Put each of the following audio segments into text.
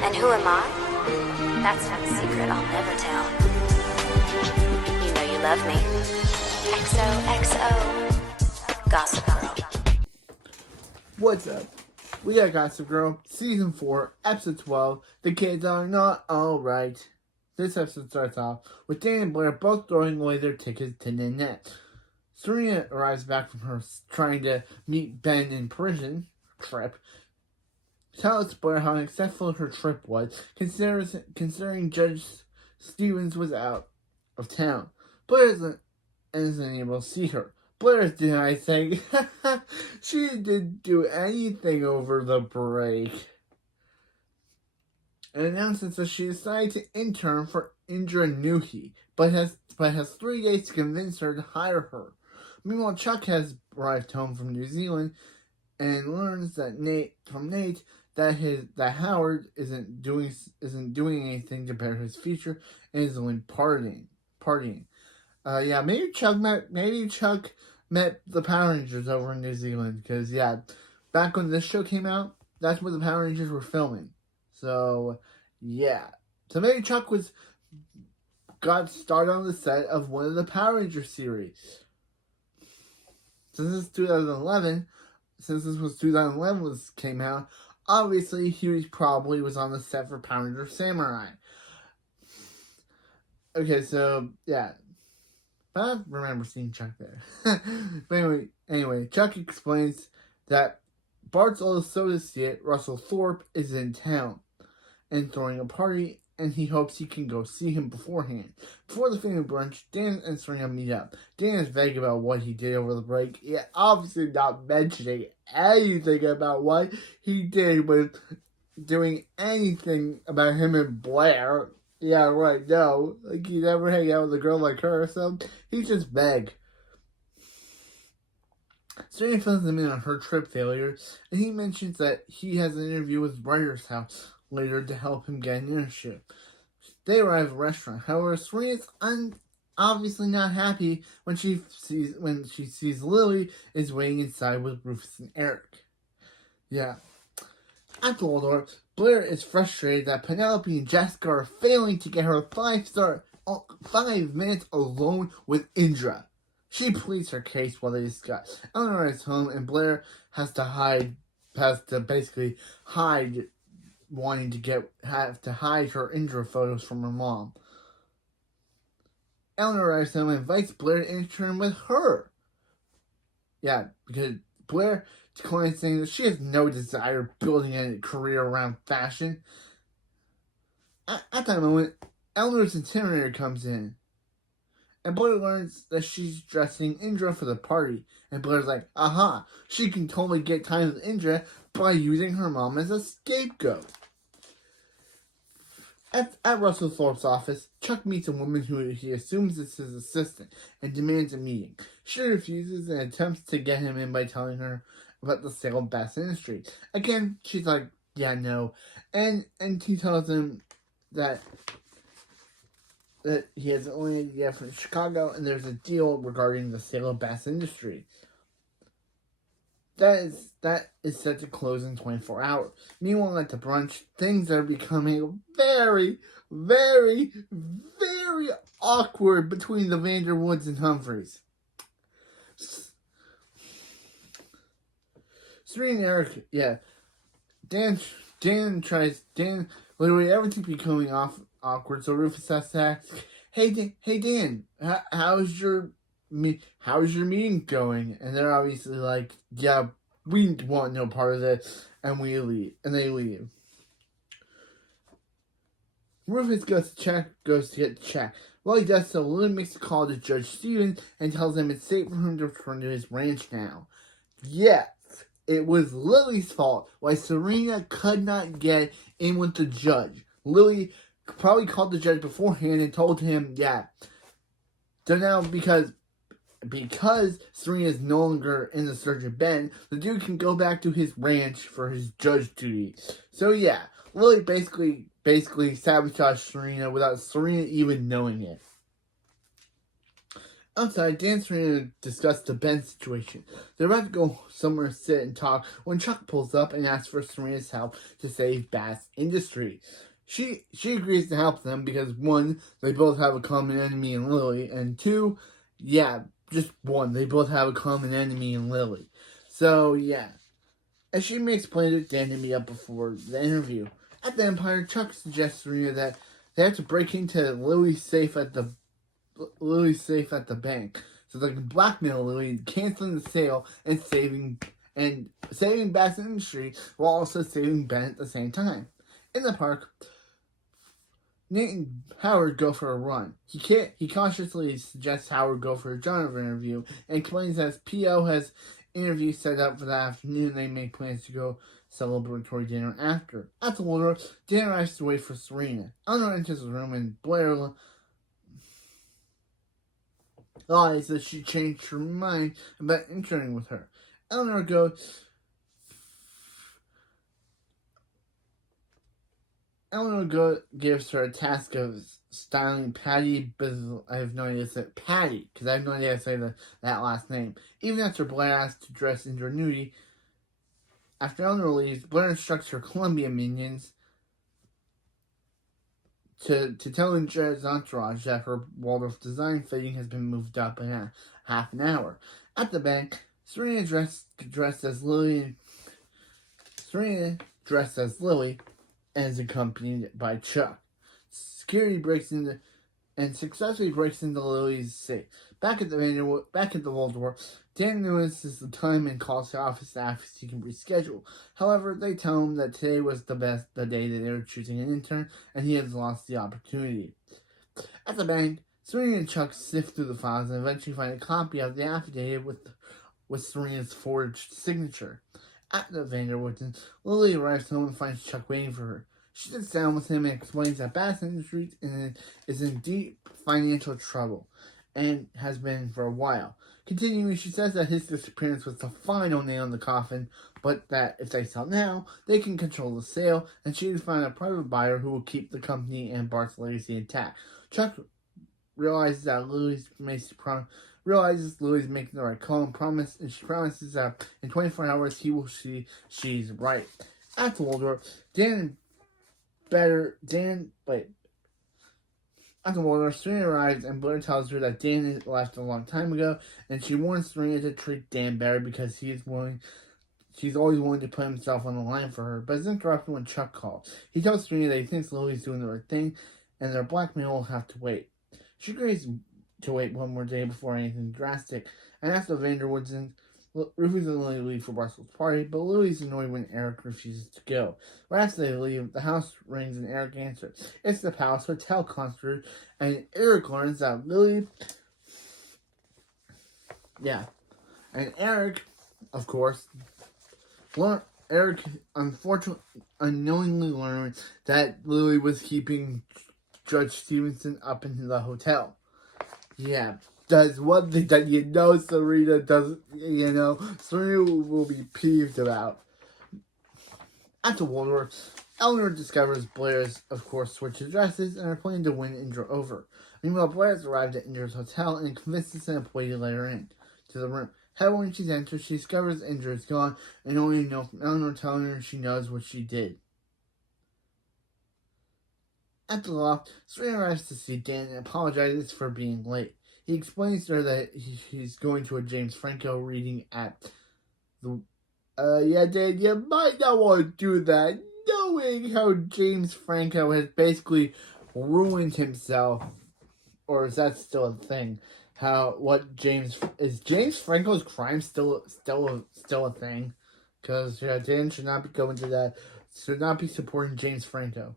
And who am I? That's not a secret I'll never tell. You know you love me. XOXO. Gossip Girl. What's up? We got Gossip Girl, Season 4, Episode 12, The Kids Are Not Alright. This episode starts off with Dan and Blair both throwing away their tickets to Nanette. Serena arrives back from her trying to meet Ben in prison trip. Tells Blair how successful her trip was, considering Judge Stevens was out of town. Blair isn't able to see her. Blair denies, saying she didn't do anything over the break, and announces that she decided to intern for Indra Noohi, but has 3 days to convince her to hire her. Meanwhile, Chuck has arrived home from New Zealand and learns that Nate that Howard isn't doing anything to better his future and is only partying. Maybe Chuck met the Power Rangers over in New Zealand, because back when this show came out, that's where the Power Rangers were filming. So maybe Chuck got started on the set of one of the Power Ranger series. Since this was 2011 came out, obviously he probably was on the set for Power Ranger Samurai. Okay, so I remember seeing Chuck there. But anyway, Chuck explains that Bart's old associate, Russell Thorpe, is in town and throwing a party, and he hopes he can go see him beforehand. Before the family brunch, Dan and Serena meet up. Dan is vague about what he did over the break, yet obviously not mentioning anything about what he did with doing anything about him and Blair. Yeah, right, no. Like, he never hang out with a girl like her, so he's just vague. Serena fills him in on her trip failure, and he mentions that he has an interview with Ryder's house later to help him get an internship. They arrive at a restaurant. However, Serena's obviously not happy when she sees Lily is waiting inside with Rufus and Eric. At the Waldorf, Blair is frustrated that Penelope and Jessica are failing to get her 5 minutes alone with Indra. She pleads her case while they discuss. Eleanor is home, and Blair has to basically hide her Indra photos from her mom. Eleanor arrives home and invites Blair to intern with her. Because Blair declines, saying that she has no desire building a career around fashion. At that moment, Eleanor's intimidator comes in, and Blair learns that she's dressing Indra for the party. And Blair's like, aha, she can totally get time with Indra by using her mom as a scapegoat. At Russell Thorpe's office, Chuck meets a woman who he assumes is his assistant and demands a meeting. She refuses and attempts to get him in by telling her about the sale of Bass Industries. Again, she's like, yeah, no. And he tells him that he has only an idea from Chicago, and there's a deal regarding the sale of Bass Industries. That is set to close in 24 hours. Meanwhile, at the brunch, things are becoming very, very, very awkward between the Vanderwoods and Humphreys. Serena and Eric, Dan, literally everything becoming awkward, so Rufus has to ask, hey Dan, how's your meeting going? And they're obviously like, yeah, we want no part of this, and they leave. Rufus goes to get checked. While he does so, Lily makes a call to Judge Stevens and tells him it's safe for him to return to his ranch now. Yes, it was Lily's fault why Serena could not get in with the judge. Lily probably called the judge beforehand and told him, so now because Serena is no longer in the search of Ben, the dude can go back to his ranch for his judge duty. So Lily basically sabotaged Serena without Serena even knowing it. Outside, Dan and Serena discuss the Ben situation. They're about to go somewhere to sit and talk when Chuck pulls up and asks for Serena's help to save Bass Industries. She agrees to help them because, one, they both have a common enemy in Lily, and two, yeah, just one, they both have a common enemy in Lily. So, yeah. As she makes plans with Dan to meet up before the interview. At the Empire, Chuck suggests to Serena that they have to break into Lily's safe at the bank, so they can blackmail Lily, canceling the sale and saving Bass Industry while also saving Ben at the same time. In the park, Nate and Howard go for a run. He cautiously suggests Howard go for a job interview and explains that P.O. has interview set up for the afternoon. They make plans to go celebratory dinner after. At the Waldorf, Dan arrives to wait for Serena. Eleanor enters the room and Blair lies that she changed her mind about interning with her. Eleanor gives her a task of styling Patty. I have no idea to say Patty, because I have no idea how to say that last name. Even after Blair asks to dress in her nudie, after Eleanor leaves, Blair instructs her Columbia minions to tell Jared's entourage that her Waldorf design fitting has been moved up in half an hour. At the bank, Serena dressed as Lily and is accompanied by Chuck. Security successfully breaks into Lily's safe. Back at the Waldorf, Dan notices the time and calls the office staff so he can reschedule. However, they tell him that today was the day that they were choosing an intern, and he has lost the opportunity. At the bank, Serena and Chuck sift through the files and eventually find a copy of the affidavit with Serena's forged signature. At the Vanderwoodson, Lily arrives home and finds Chuck waiting for her. She sits down with him and explains that Bass Industries is in deep financial trouble and has been for a while. Continuing, she says that his disappearance was the final nail in the coffin, but that if they sell now, they can control the sale, and she has found a private buyer who will keep the company and Bart's legacy intact. Chuck realizes Lily's making the right call and she promises that in 24 hours he will see she's right. At the Waldorf, At the Waldorf, Serena arrives and Blair tells her that Dan left a long time ago, and she warns Serena to treat Dan better because she's always willing to put himself on the line for her, but is interrupted when Chuck calls. He tells Serena that he thinks Lily's doing the right thing, and their blackmail will have to wait. She agrees to wait one more day before anything drastic, and after Vanderwoodson, Rufus and Lily leave for Russell's party, but Lily's annoyed when Eric refuses to go. Right after they leave, the house rings and Eric answers. It's the Palace Hotel concert, and Eric learns that and Eric, of course, Eric unfortunately unknowingly learned that Lily was keeping Judge Stevenson up in the hotel. Yeah. That's one thing that Serena doesn't, Serena will be peeved about. At the Waldorf, Eleanor discovers Blair's, of course, switch addresses and are planning to win Indra over. Meanwhile, Blair has arrived at Indra's hotel and convinces an employee to let her in to the room. However, when she enters, she discovers Indra is gone and only knows from Eleanor telling her she knows what she did. At the loft, Serena arrives to see Dan and apologizes for being late. He explains to her that he's going to a James Franco reading at the... Dan, you might not want to do that, knowing how James Franco has basically ruined himself. Or is that still a thing? Is James Franco's crime still a thing? Because, Dan should not be going to that, should not be supporting James Franco.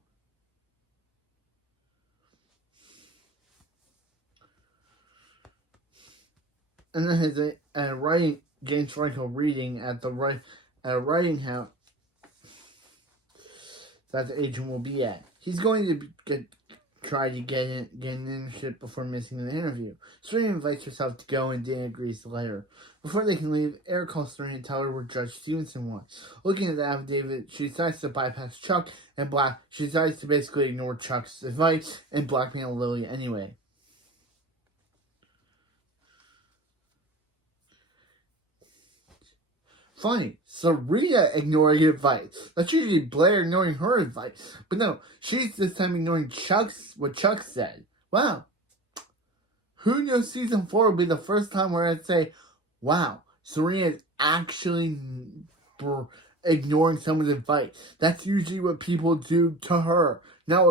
And then James Franco reading at a writing house that the agent will be at. He's going to try to get an internship before missing the interview. Serena invites herself to go, and Dan agrees to let her. Before they can leave, Eric calls Serena and tells her where Judge Stevenson was. Looking at the affidavit, she decides to bypass Chuck and She decides to basically ignore Chuck's advice and blackmail Lily anyway. funny. Serena ignoring advice. That's usually Blair ignoring her advice. But no, she's this time ignoring what Chuck said. Wow. Who knew season 4 would be the first time where I'd say, wow, Serena is actually ignoring someone's advice. That's usually what people do to her, not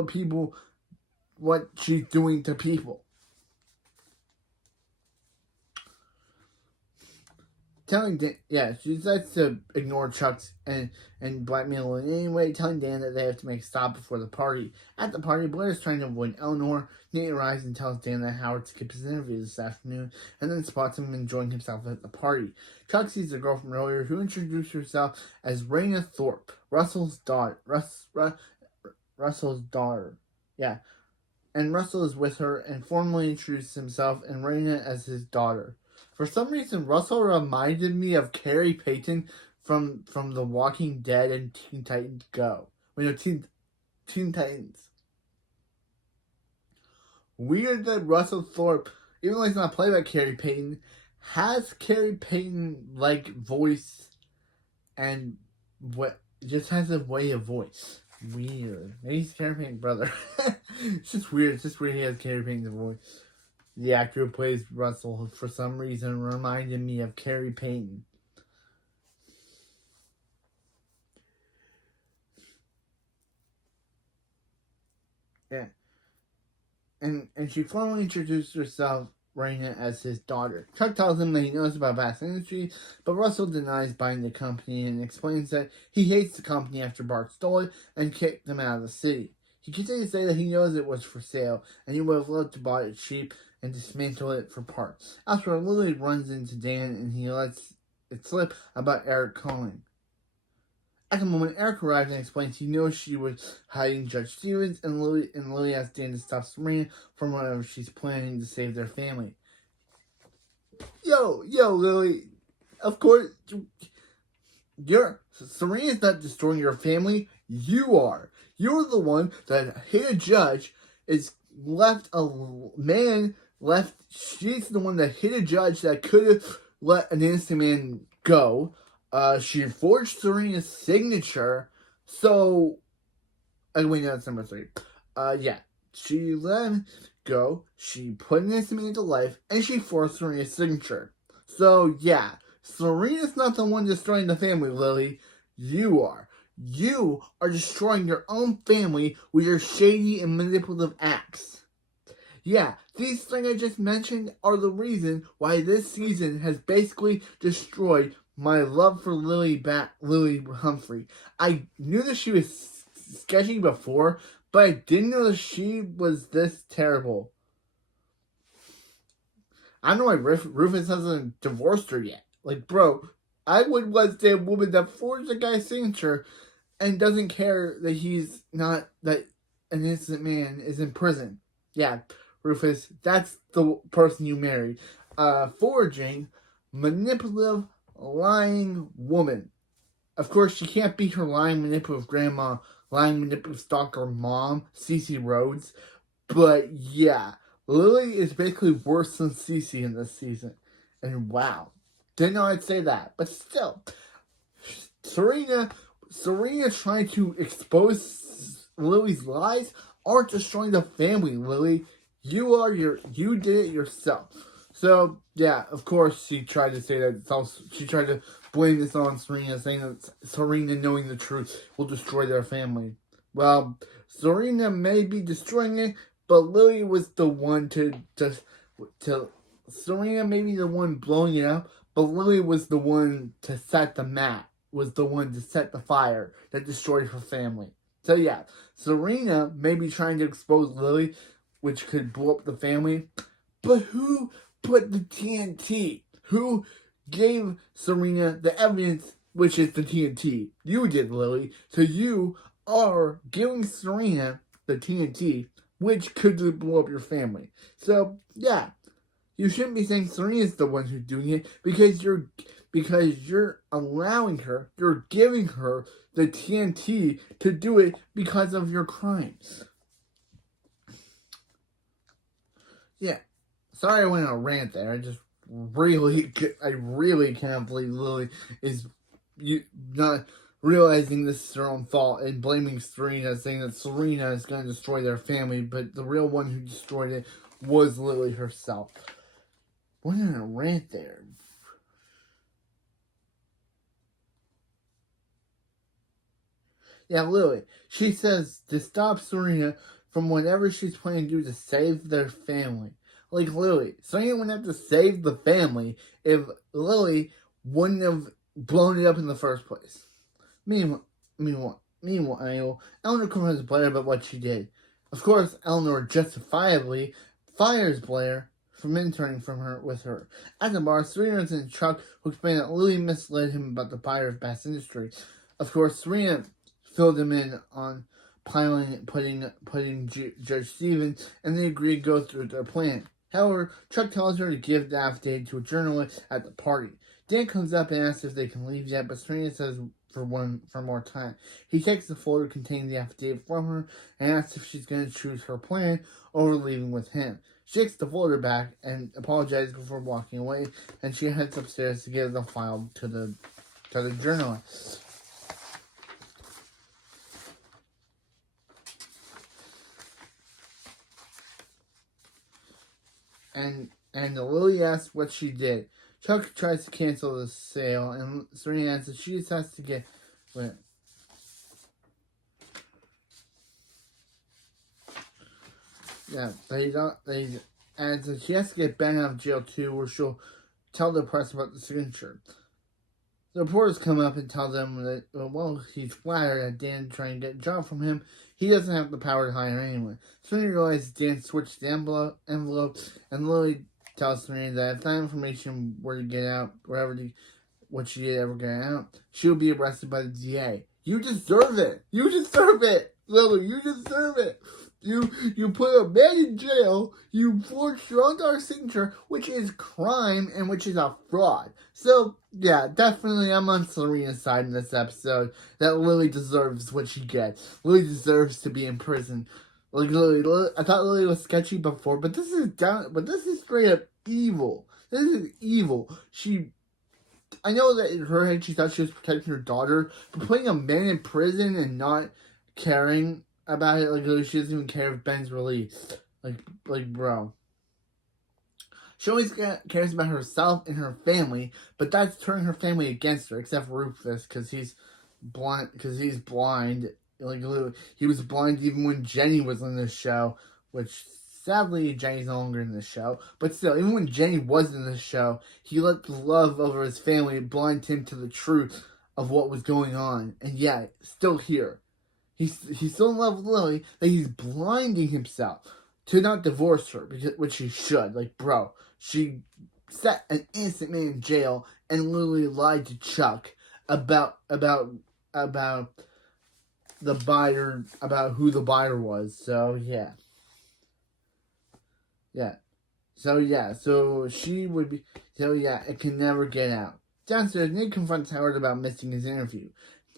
what she's doing to people. She decides to ignore Chuck's and blackmail in any way, telling Dan that they have to make a stop before the party. At the party, Blair is trying to avoid Eleanor. Nate arrives and tells Dan that Howard skipped his interview this afternoon, and then spots him enjoying himself at the party. Chuck sees the girl from earlier, who introduced herself as Raina Thorpe, Russell's daughter. Russell's daughter. Yeah. And Russell is with her and formally introduces himself and Raina as his daughter. For some reason, Russell reminded me of Carrie Payton from The Walking Dead and Teen Titans Go. Teen Titans. Weird that Russell Thorpe, even though he's not played by Carrie Payton, has Carrie Payton-like voice and just has a way of voice. Weird. Maybe he's Carrie Payton's brother. It's just weird. It's just weird he has Carrie Payton's voice. The actor who plays Russell, for some reason, reminded me of Carrie Payton. Yeah. And she formally introduced herself, Raina, as his daughter. Chuck tells him that he knows about Bass Industries, but Russell denies buying the company and explains that he hates the company after Bart stole it and kicked them out of the city. He continues to say that he knows it was for sale, and he would have loved to buy it cheap and dismantle it for parts. After Lily runs into Dan and he lets it slip about Eric calling. At the moment, Eric arrives and explains he knows she was hiding Judge Stevens, and Lily asks Dan to stop Serena from whatever she's planning to save their family. Yo, Lily, of course, Serena's not destroying your family. You are. You're the one that hit a judge. She's the one that hit a judge that could have let an innocent man go. She forged Serena's signature. So, wait, no, that's number 3. She let him go. She put an innocent man to life, and she forged Serena's signature. So, yeah, Serena's not the one destroying the family, Lily. You are. You are destroying your own family with your shady and manipulative acts. Yeah, these things I just mentioned are the reason why this season has basically destroyed my love for Lily Humphrey. I knew that she was sketchy before, but I didn't know that she was this terrible. I don't know why Rufus hasn't divorced her yet. Like, bro, I would want the woman that forged the guy's signature and doesn't care that that an innocent man is in prison. Yeah, Rufus, that's the person you married. Forging, manipulative, lying woman. Of course, she can't beat her lying, manipulative grandma, lying, manipulative stalker mom, Cece Rhodes. But yeah, Lily is basically worse than Cece in this season. And wow, didn't know I'd say that. But still, Serena trying to expose Lily's lies aren't destroying the family, Lily. You did it yourself. So, yeah, of course, she tried to say that she tried to blame this on Serena, saying that Serena knowing the truth will destroy their family. Well, Serena may be destroying it, but Lily was the one Serena may be the one blowing it up, but Lily was the one to set the fire that destroyed her family. So yeah, Serena may be trying to expose Lily, which could blow up the family, but who put the TNT? Who gave Serena the evidence, which is the TNT? You did, Lily. So you are giving Serena the TNT, which could blow up your family. So yeah, you shouldn't be saying Serena's the one who's doing it because you're allowing her, you're giving her the TNT to do it because of your crimes. Yeah, sorry I went on a rant there. I really can't believe Lily is not realizing this is her own fault and blaming Serena, saying that Serena is going to destroy their family, but the real one who destroyed it was Lily herself. What in a rant there. Yeah, Lily. She says to stop Serena from whatever she's planning to do to save their family. Like, Lily, Serena wouldn't have to save the family if Lily wouldn't have blown it up in the first place. Meanwhile, Eleanor confronts Blair about what she did. Of course, Eleanor justifiably fires Blair from interning with her. At the bar, Serena is in Chuck, who explained that Lily misled him about the buyer of Bass Industries. Of course, Serena filled him in on putting Judge Stevens, and they agree to go through their plan. However, Chuck tells her to give the affidavit to a journalist at the party. Dan comes up and asks if they can leave yet, but Serena says for more time. He takes the folder containing the affidavit from her and asks if she's going to choose her plan over leaving with him. She takes the folder back and apologizes before walking away, and she heads upstairs to give the file to the journalist. And Lily asks what she did. Chuck tries to cancel the sale, and Serena asks that she just has to get... Wait. Yeah, they adds that she has to get Ben out of jail too, or she'll tell the press about the signature. The reporters come up and tell them that, well, he's flattered at Dan trying to get a job from him. He doesn't have the power to hire anyone. Serena realizes Dan switched the envelope, and Lily tells Serena that if that information were to get out, what she did ever get out, she would be arrested by the DA. You deserve it! You deserve it! Lily, you deserve it! You put a man in jail, you forged your own daughter's signature, which is crime and which is a fraud. So, yeah, definitely I'm on Serena's side in this episode, that Lily deserves what she gets. Lily deserves to be in prison. Like, Lily, I thought Lily was sketchy before, but this is straight up evil. This is evil. I know that in her head she thought she was protecting her daughter, but putting a man in prison and not caring about it, like she doesn't even care if Ben's released. Like bro. She always cares about herself and her family, but that's turning her family against her, except for Rufus, because he's blind. Like, he was blind even when Jenny was in the show, which sadly Jenny's no longer in the show. But still, even when Jenny was in the show, he let the love over his family blind him to the truth of what was going on. And yeah, still here. He's so in love with Lily that he's blinding himself to not divorce her, which he should. Like, bro, she set an innocent man in jail, and Lily lied to Chuck about the buyer, about who the buyer was. So yeah. So she would be. So yeah, it can never get out. Downstairs, Nick confronts Howard about missing his interview.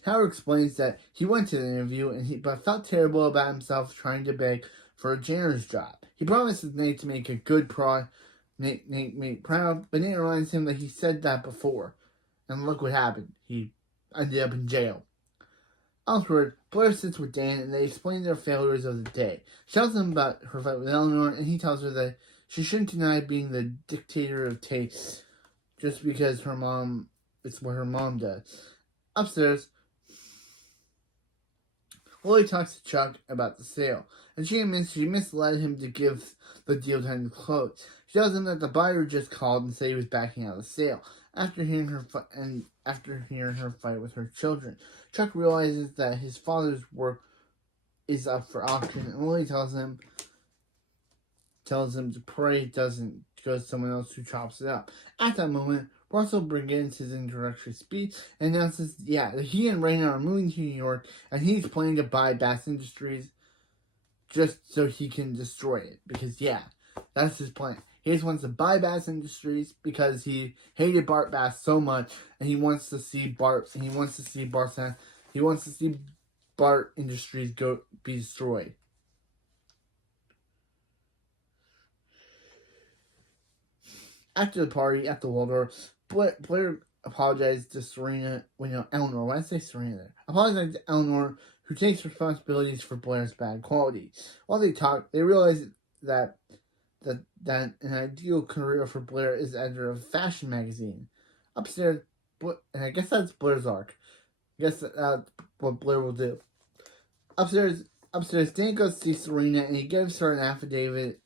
Howard explains that he went to the interview but felt terrible about himself trying to beg for a janitor's job. He promises Nate to make a good Nate proud, but Nate reminds him that he said that before. And look what happened. He ended up in jail. Elsewhere, Blair sits with Dan and they explain their failures of the day. She tells him about her fight with Eleanor, and he tells her that she shouldn't deny being the dictator of taste just because it's what her mom does. Upstairs, Lily talks to Chuck about the sale, and she admits she misled him to give the deal time to close. She tells him that the buyer just called and said he was backing out of the sale. After hearing her fight with her children, Chuck realizes that his father's work is up for auction, and Lily tells him to pray it doesn't go to someone else who chops it up. At that moment, Russell begins his introductory speech and announces, that he and Raina are moving to New York, and he's planning to buy Bass Industries just so he can destroy it. Because, that's his plan. He just wants to buy Bass Industries because he hated Bart Bass so much, and he wants to see Bart Industries be destroyed. After the party at the Waldorf, Blair apologized to Serena. Eleanor. Why did I say Serena there? Apologized to Eleanor, who takes responsibilities for Blair's bad quality. While they talk, they realize that an ideal career for Blair is editor of a fashion magazine. Upstairs, and I guess that's Blair's arc. I guess that's what Blair will do. Upstairs, Dan goes to see Serena, and he gives her an affidavit,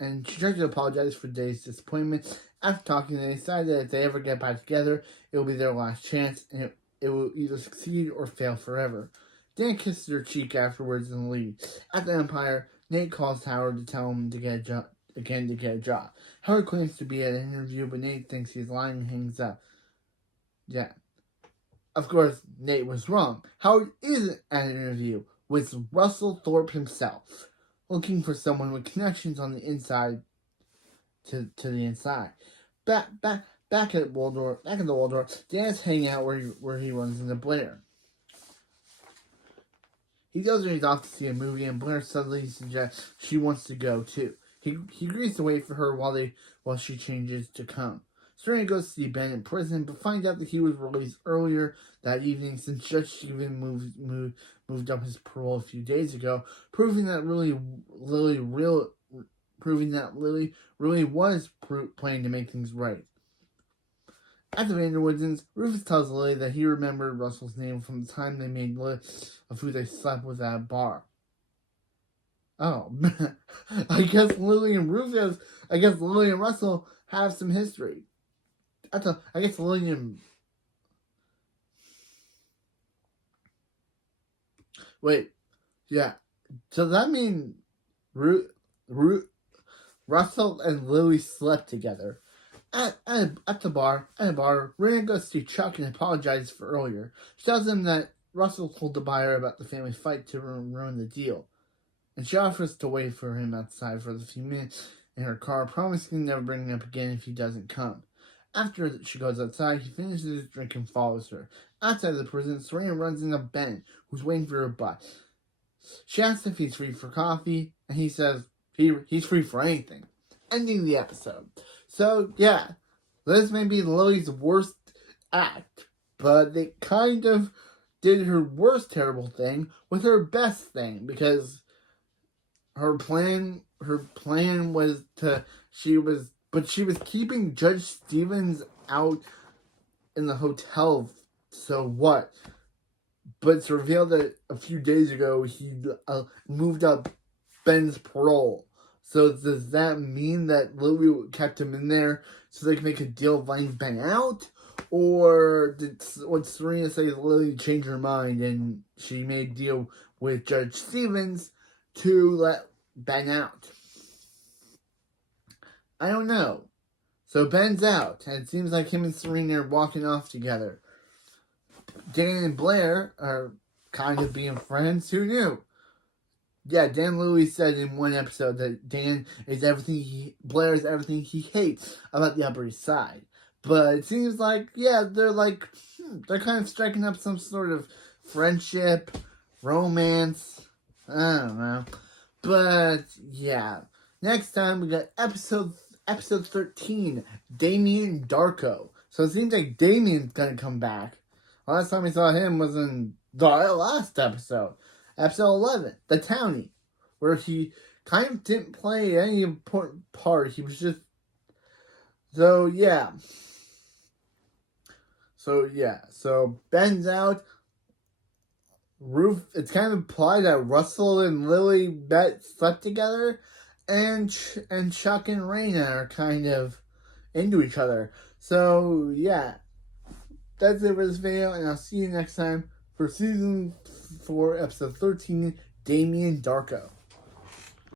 and she tries to apologize for Dave's disappointment. After talking, they decide that if they ever get back together, it will be their last chance, and it will either succeed or fail forever. Dan kisses her cheek afterwards and leaves. At the Empire, Nate calls Howard to tell him to get a job. Howard claims to be at an interview, but Nate thinks he's lying and hangs up. Yeah. Of course, Nate was wrong. Howard isn't at an interview with Russell Thorpe himself, looking for someone with connections on the inside to the inside. Back at Waldorf, Dan's hanging out where he runs into Blair. He goes and he's off to see a movie, and Blair suddenly suggests she wants to go too. He agrees to wait for her while she changes to come. Serena goes to see Ben in prison, but finds out that he was released earlier that evening since Judge Stevens moved up his parole a few days ago, proving that Lily really was planning to make things right. At the Vanderwoodens, Rufus tells Lily that he remembered Russell's name from the time they made lists of who they slept with at a bar. Oh, I guess Lily and Russell have some history. I guess Lily and... Wait, yeah. Does that mean Russell and Lily slept together? At a bar, Rena goes to see Chuck and apologizes for earlier. She tells him that Russell told the buyer about the family fight to ruin the deal. And she offers to wait for him outside for a few minutes in her car, promising to never bring him up again if he doesn't come. After she goes outside, he finishes his drink and follows her. Outside the prison, Serena runs into Ben, who's waiting for her bus. She asks if he's free for coffee, and he says he's free for anything. Ending the episode. So, yeah, this may be Lily's worst act, but they kind of did her worst terrible thing with her best thing, because her plan was she was keeping Judge Stevens out in the hotel, so what? But it's revealed that a few days ago he moved up Ben's parole. So does that mean that Lily kept him in there so they can make a deal of letting Ben out? Or would Serena say Lily changed her mind and she made a deal with Judge Stevens to let Ben out? I don't know. So Ben's out, and it seems like him and Serena are walking off together. Dan and Blair are kind of being friends. Who knew? Yeah, Dan Lewis said in one episode that Blair is everything he hates about the Upper East Side. But it seems like, yeah, they're kind of striking up some sort of friendship, romance. I don't know. But, yeah. Next time, we got episode 13, Damien Darko. So it seems like Damien's gonna come back. Last time we saw him was in the last episode. Episode 11, The Townie, where he kind of didn't play any important part. He was just... So, yeah. So Ben's out. It's kind of implied that Russell and Lily slept together. And Chuck and Raina are kind of into each other. So, yeah. That's it for this video, and I'll see you next time for Season 4, Episode 13, Damien Darko.